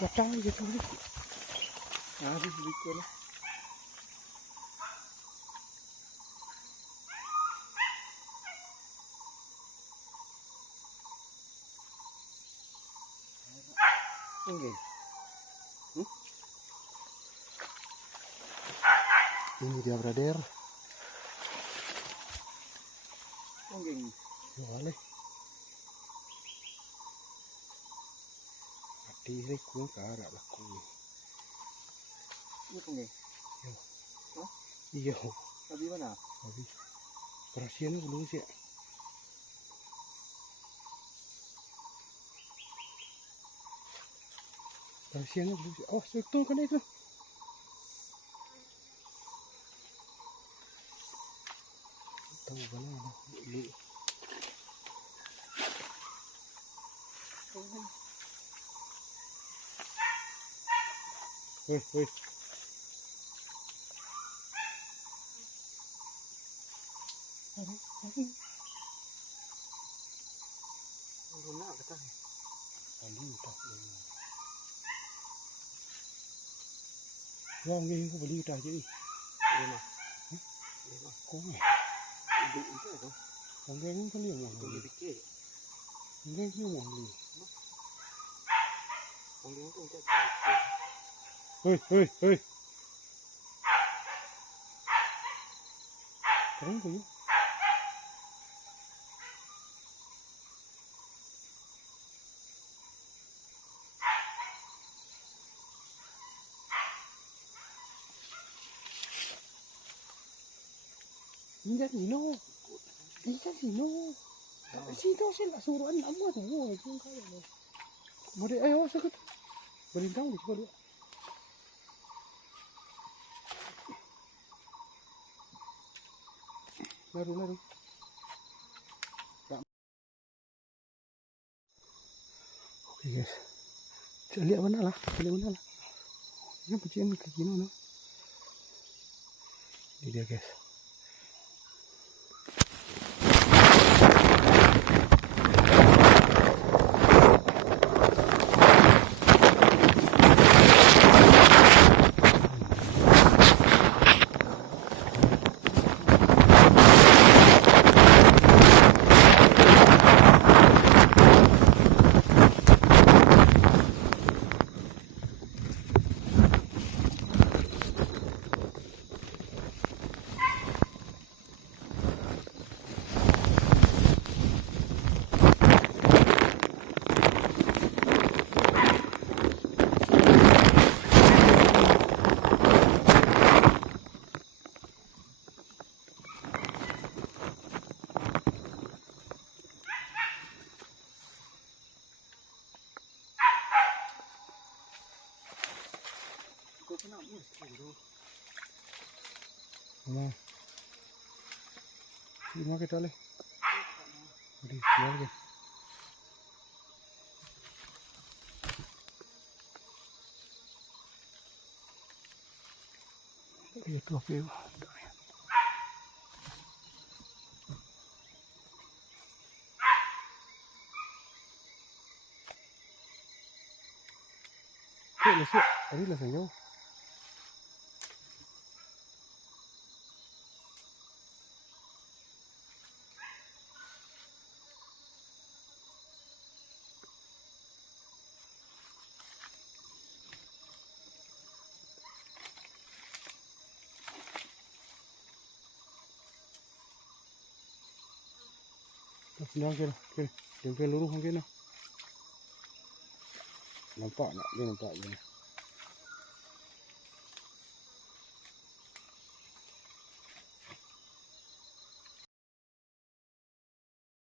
Kacang gitu ni. Habis sedikit lah. Okay. Ini dia brother. Okay. Boleh. Mati reku kara laku. Ini okay. Yo. Hah? Iyo. Habis mana? Habis. Perhatian belum sih. Perhatian belum sih. Oh, sektor kan itu. Tahu mana ini. Weh. Luna kata ni. Beli tak? Yang ni aku beli tak je. Luna. Luna. Kau ni. Itu tu. Angin ni kali yang mana? Beli fikir. Angin ni yang mana? Angin tu macam Hei. Keren tu. Ini sino. Sino sila suruhan nama tu. Kau kaya ni. Mari ayo sakit. Berintang di sekolah. Lari. Oke guys. Lihat mana lah. Ini pujian kayak gini. Ini dia guys. Mana? Ini kita leh. Di luar je. Itu apa ya? Kau lesuk, hari lah sayang. Senang ke? Jemput luruh mungkin lah. Nampak nak? Dia nampak je.